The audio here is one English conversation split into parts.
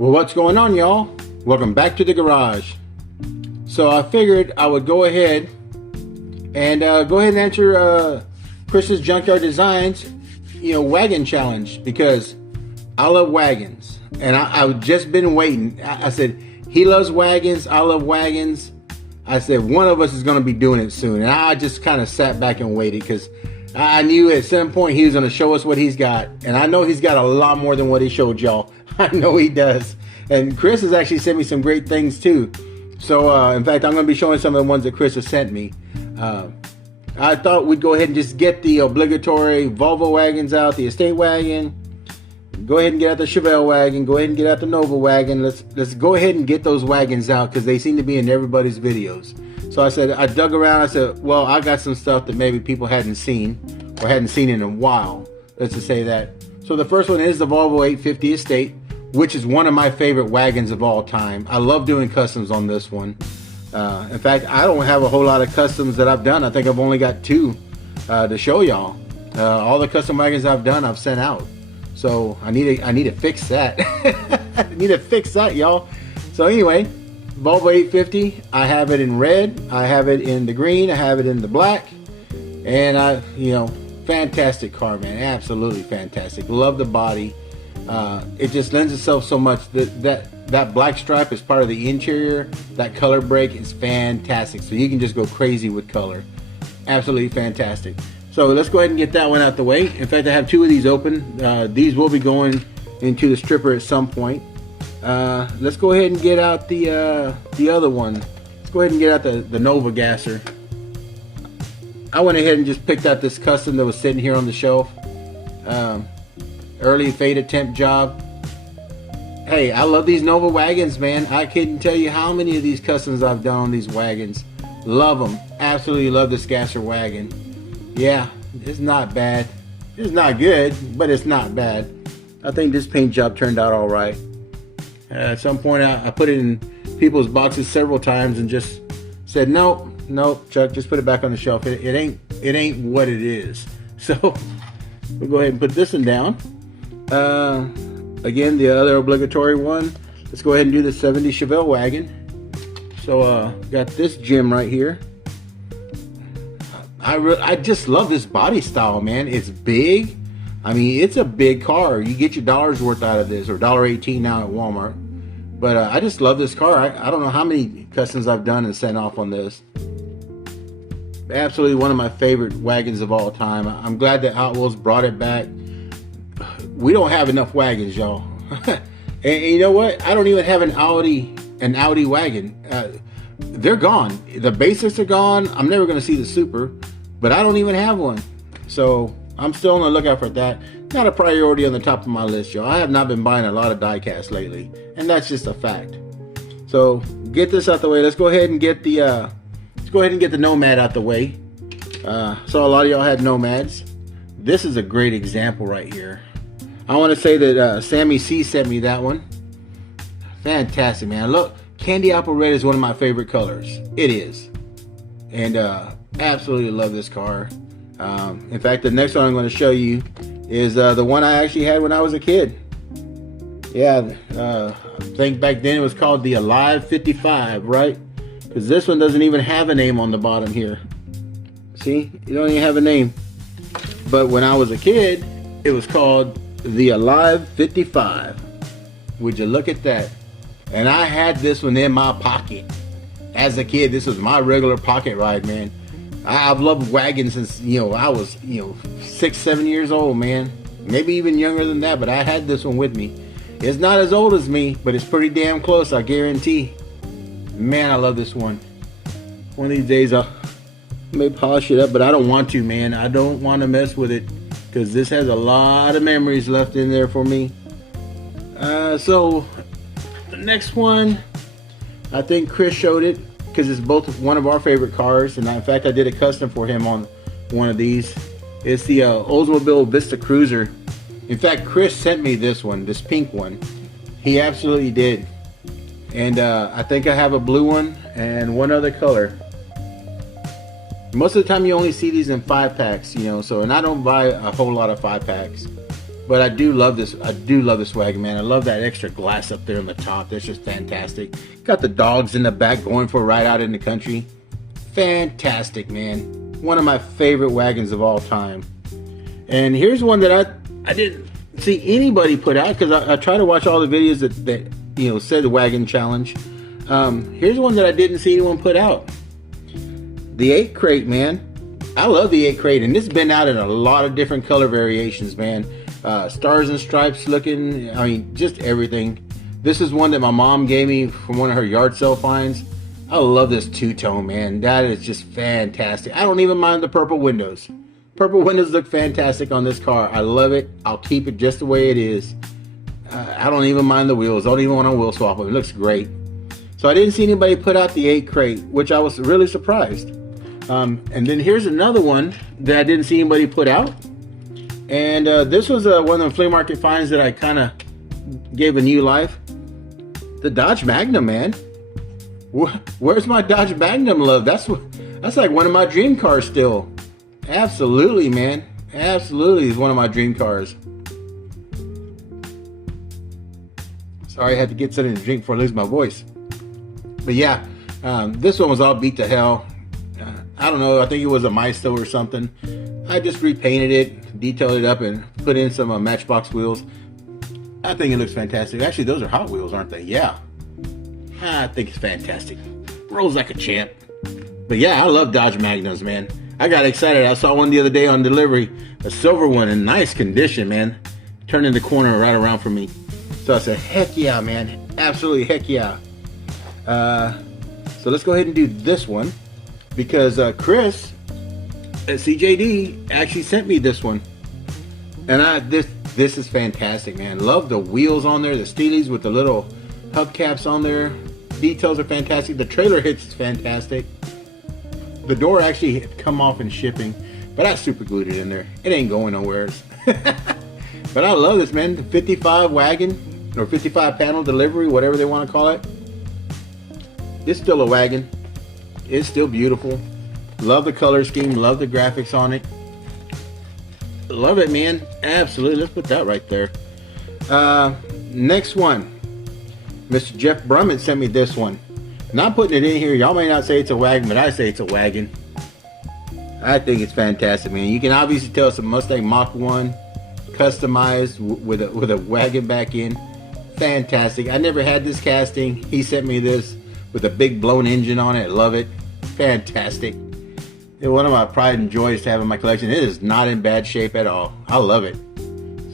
Well, what's going on, y'all? Welcome back to the garage. So I figured I would go ahead and answer Chris's Junkyard Designs, wagon challenge, because I love wagons, and I've just been waiting. I said he loves wagons, I love wagons. I said one of us is going to be doing it soon, and I just kind of sat back and waited because I knew at some point he was going to show us what he's got, and I know he's got a lot more than what he showed y'all. I know he does. And Chris has actually sent me some great things too. So in fact, I'm going to be showing some of the ones that Chris has sent me. I thought we'd go ahead and just get the obligatory Volvo wagons out, the estate wagon. Go ahead and get out the Chevelle wagon. Go ahead and get out the Nomad wagon. Let's go ahead and get those wagons out because they seem to be in everybody's videos. So I dug around. I said, well, I got some stuff that maybe people hadn't seen or hadn't seen in a while. Let's just say that. So the first one is the Volvo 850 Estate, which is one of my favorite wagons of all time. I love doing customs on this one. In fact, I don't have a whole lot of customs that I've done. I think I've only got 2 to show y'all. All the custom wagons I've done, I've sent out. So I need to fix that. I need to fix that, y'all. So anyway, Volvo 850. I have it in red. I have it in the green. I have it in the black. And fantastic car, man. Absolutely fantastic. Love the body. It just lends itself so much. That black stripe is part of the interior. That color break is fantastic. So you can just go crazy with color. Absolutely fantastic. So let's go ahead and get that one out the way. In fact, I have 2 of these open. These will be going into the stripper at some point. Let's go ahead and get out the other one. Let's go ahead and get out the Nova gasser. I went ahead and just picked out this custom that was sitting here on the shelf. Early fade attempt job. Hey, I love these Nova wagons, man. I couldn't tell you how many of these customs I've done on these wagons. Love them. Absolutely love this gasser wagon. Yeah, it's not bad. It's not good, but it's not bad. I think this paint job turned out all right. At some point, I put it in people's boxes several times and just said, nope, Chuck, just put it back on the shelf. It ain't what it is. So we'll go ahead and put this one down. Again, the other obligatory one. Let's go ahead and do the 70 Chevelle wagon. So got this gem right here. I just love this body style, man. It's big. I mean, it's a big car. You get your dollar's worth out of this, or $1.18 now at Walmart. But I just love this car. I don't know how many customs I've done and sent off on this. Absolutely one of my favorite wagons of all time. I'm glad that Hot Wheels brought it back. We don't have enough wagons, y'all. And you know what? I don't even have an Audi wagon. They're gone. The basics are gone. I'm never going to see the Super, but I don't even have one. So I'm still on the lookout for that. Not a priority on the top of my list, y'all. I have not been buying a lot of die-cast lately, and that's just a fact. So get this out the way. Let's go ahead and get the Nomad out the way. So a lot of y'all had Nomads. This is a great example right here. I want to say that Sammy C sent me that one. Fantastic, man. Look, candy apple red is one of my favorite colors. It is. And absolutely love this car. In fact, the next one I'm going to show you is the one I actually had when I was a kid. Yeah, I think back then it was called the Alive 55, right? Because this one doesn't even have a name on the bottom here. See, you don't even have a name. But when I was a kid, it was called the Alive 55. Would you look at that? And I had this one in my pocket. As a kid, this was my regular pocket ride, man. I've loved wagons since, I was, 6, 7 years old, man. Maybe even younger than that, but I had this one with me. It's not as old as me, but it's pretty damn close, I guarantee. Man, I love this one. One of these days, I may polish it up, but I don't want to, man. I don't want to mess with it because this has a lot of memories left in there for me. So, the next one, I think Chris showed it because it's both one of our favorite cars, and in fact I did a custom for him on one of these. It's the Oldsmobile Vista Cruiser. In fact, Chris sent me this one, this pink one. He absolutely did. And I think I have a blue one and one other color. Most of the time you only see these in 5-packs, so, and I don't buy a whole lot of 5-packs. But I do love this. I do love this wagon, man. I love that extra glass up there on the top. That's just fantastic. Got the dogs in the back going for a ride out in the country. Fantastic, man. One of my favorite wagons of all time. And here's one that I didn't see anybody put out, because I try to watch all the videos that you know said the wagon challenge. Here's one that I didn't see anyone put out. The 8 crate, man. I love the 8 crate, and this has been out in a lot of different color variations, man. Stars and stripes looking, I mean, just everything. This is one that my mom gave me from one of her yard sale finds. I love this two-tone, man. That is just fantastic. I don't even mind the purple windows. Purple windows look fantastic on this car. I love it. I'll keep it just the way it is. I don't even mind the wheels. I don't even want to wheel swap it. It looks great. So I didn't see anybody put out the 8 crate, which I was really surprised. And then here's another one that I didn't see anybody put out. And this was one of the flea market finds that I kind of gave a new life. The Dodge Magnum, man. Where's my Dodge Magnum love? That's like one of my dream cars still. Absolutely, man. Absolutely is one of my dream cars. Sorry, I had to get something to drink before I lose my voice. But yeah, this one was all beat to hell. I don't know, I think it was a Maisto or something. I just repainted it, detailed it up, and put in some Matchbox wheels. I think it looks fantastic. Actually, those are Hot Wheels, aren't they? Yeah. I think it's fantastic. Rolls like a champ. But yeah, I love Dodge Magnums, man. I got excited. I saw one the other day on delivery. A silver one in nice condition, man. Turning the corner right around from me. So I said, heck yeah, man. Absolutely heck yeah. So let's go ahead and do this one. Because Chris at CJD actually sent me this one. And this is fantastic, man. Love the wheels on there. The Steelies with the little hubcaps on there. Details are fantastic. The trailer hitch is fantastic. The door actually had come off in shipping, but I super glued it in there. It ain't going nowhere. But I love this, man. The 55 wagon or 55 panel delivery, whatever they want to call it. It's still a wagon. It's still beautiful. Love the color scheme. Love the graphics on it. Love it, man. Absolutely. Let's put that right there. Next one. Mr. Jeff Brummett sent me this one. Not putting it in here. Y'all may not say it's a wagon, but I say it's a wagon. I think it's fantastic, man. You can obviously tell it's a Mustang Mach 1 customized with a wagon back in. Fantastic. I never had this casting. He sent me this with a big blown engine on it. Love it. Fantastic. It's one of my pride and joys to have in my collection. It is not in bad shape at all. I love it.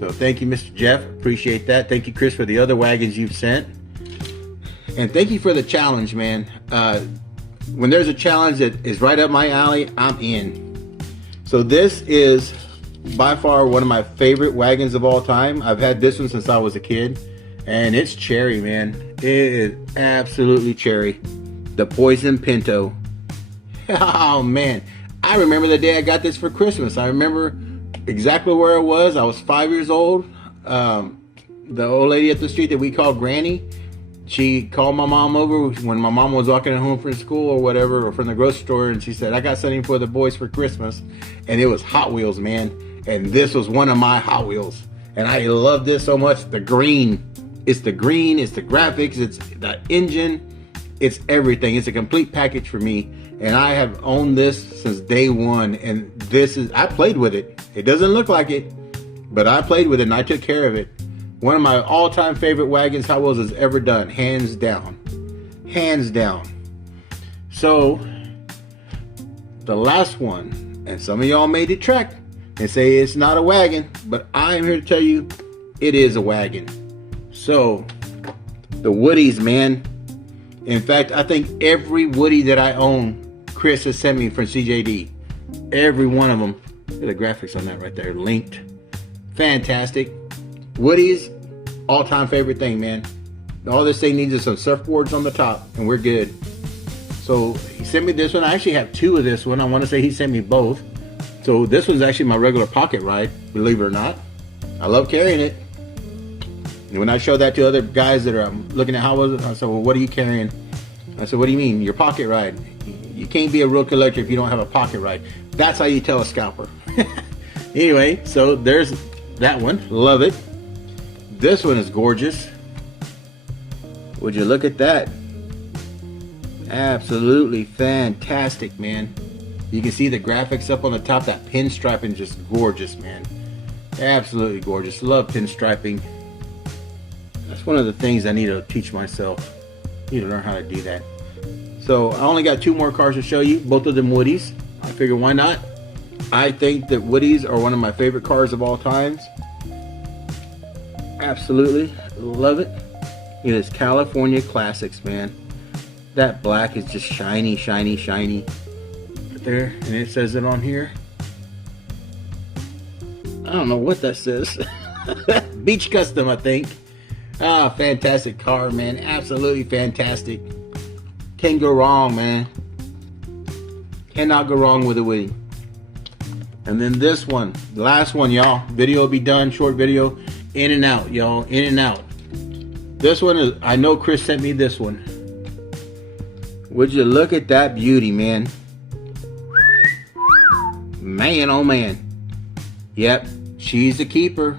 So thank you, Mr. Jeff. Appreciate that. Thank you, Chris, for the other wagons you've sent. And thank you for the challenge, man. When there's a challenge that is right up my alley, I'm in. So this is by far one of my favorite wagons of all time. I've had this one since I was a kid. And it's cherry, man. It is absolutely cherry. The Poison Pinto. Oh, man. I remember the day I got this for Christmas. I remember exactly where I was. I was 5 years old. The old lady at the street that we call Granny, she called my mom over when my mom was walking home from school or whatever, or from the grocery store, and she said, I got something for the boys for Christmas. And it was Hot Wheels, man. And this was one of my Hot Wheels. And I love this so much. The green. It's the green, it's the graphics, it's the engine, it's everything. It's a complete package for me. And I have owned this since day one. And I played with it. It doesn't look like it, but I played with it and I took care of it. One of my all-time favorite wagons Hot Wheels has ever done, hands down. Hands down. So, the last one, and some of y'all may detract and say it's not a wagon, but I am here to tell you it is a wagon. So, the Woodies, man. In fact, I think every Woody that I own, Chris has sent me from CJD. Every one of them. Look at the graphics on that right there. Linked. Fantastic. Woodies, all-time favorite thing, man. All this thing needs is some surfboards on the top, and we're good. So, he sent me this one. I actually have two of this one. I want to say he sent me both. So, this one's actually my regular pocket ride, believe it or not. I love carrying it. And when I show that to other guys that are looking at how was it, I said, well, what are you carrying? I said, what do you mean? Your pocket ride. You can't be a real collector if you don't have a pocket ride. That's how you tell a scalper. Anyway, so there's That one, love it. This one is gorgeous. Would you look at that? Absolutely fantastic, man. You can see the graphics up on the top. That pinstriping just gorgeous, man. Absolutely gorgeous. Love pinstriping. That's one of the things I need to teach myself. Need to learn how to do that. So I only got 2 more cars to show you, both of them Woodies. I figure why not? I think that Woodies are one of my favorite cars of all times. Absolutely love it. It is California classics, man. That black is just shiny, shiny, shiny. Right there, and it says it on here. I don't know what that says. Beach Custom, I think. Ah, fantastic car, man. Absolutely fantastic. Can't go wrong, man. Cannot go wrong with a Woody. And then this one, the last one, y'all. Video will be done, short video. In and out, y'all, in and out. This one is, I know Chris sent me this one. Would you look at that beauty, man? Man, oh man. Yep, she's the keeper.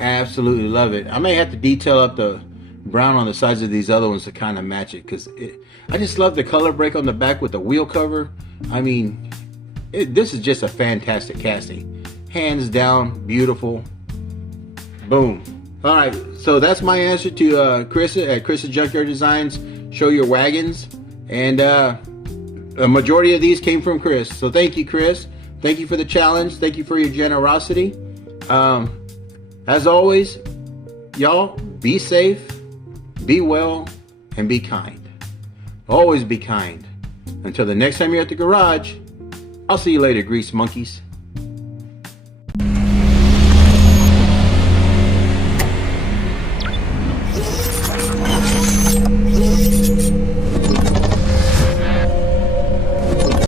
Absolutely love it. I may have to detail up the brown on the sides of these other ones to kind of match it, because I just love the color break on the back with the wheel cover. I mean, this is just a fantastic casting. Hands down, beautiful. Boom. All right, so that's my answer to Chris at Chris's Junkyard Designs. Show your wagons, and a majority of these came from Chris. So thank you, Chris. Thank you for the challenge. Thank you for your generosity. As always, y'all, be safe, be well, and be kind. Always be kind. Until the next time you're at the garage, I'll see you later, grease monkeys.